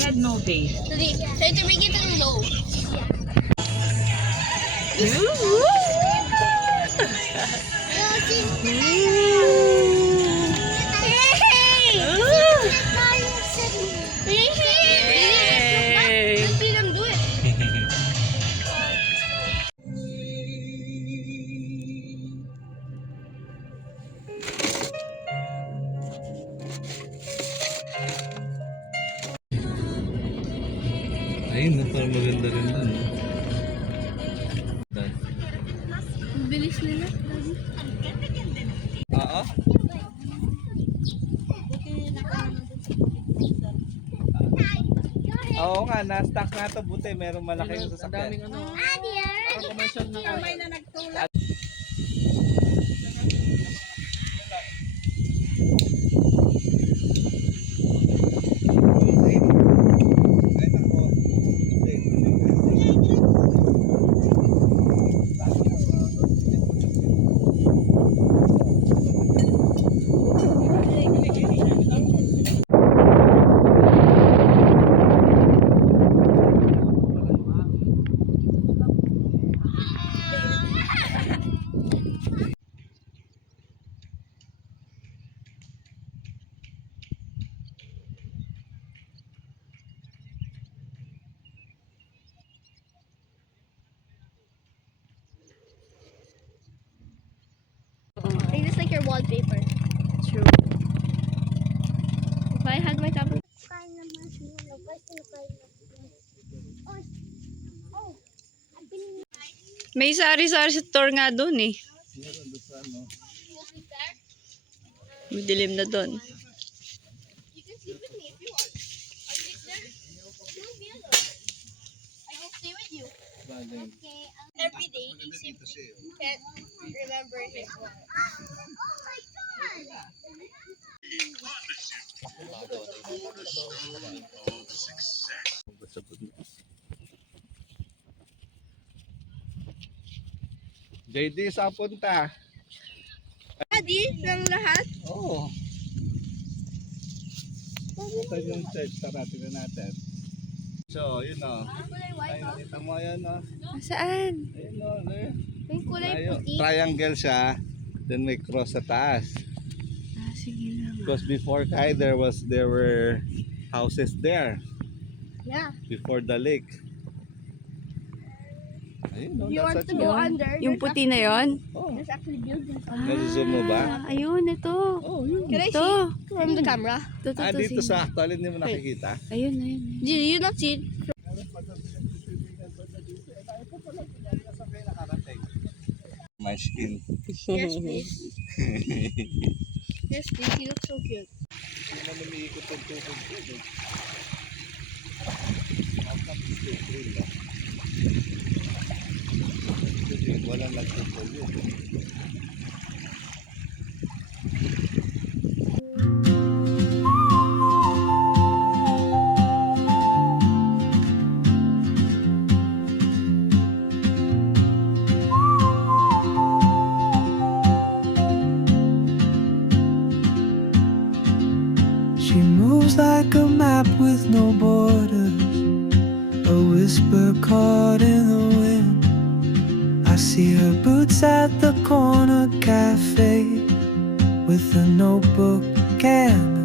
Red no base. Try to make it low. Let's see them do it. Ayun, parang maganda rin doon. Bilis nila. Oo. Oo nga, na-stack nga ito. Buti, merong malaki yung sasakyan. Daming ano. Parang commercial na kamay na nagtulad. I think it's like your wallpaper. True. If I had my tablet. May sari-sari store nga doon eh. Madilim na doon. You can sleep with me if you want. Is there? You'll be alone. I can stay with you. Okay. Every day, he simply can't remember his life. Oh my god! JD, saan punta? Daddy, ng lahat? Oo. Saan yung church? Tara, tingnan natin. So, yun o. Kulay white, oh. Nakita mo yan o. Saan? Ayun o. May kulay puti. Triangle siya. Then may cross sa taas. Sige na. Because before Kai, there were houses there. Yeah. Before the lake. Ayun o. You want to go under? Yung puti na yon? Oh. There's actually buildings. Nasuzoom mo ba? Ayun, ito. Oh, yun. Can I Ito. see from the camera? Ito, ito, Dito sige. sa actual, hindi mo nakikita. Ayun, ayun. Did you not see it? My skin. Yes, please. Yes, please. He looks so cute. Hindi naman umiikot ang tubig ko. How come it's still green, no? Walang nagtutol yun. She moves like a map with no borders, a whisper caught in the wind. I see her boots at the corner cafe with a notebook and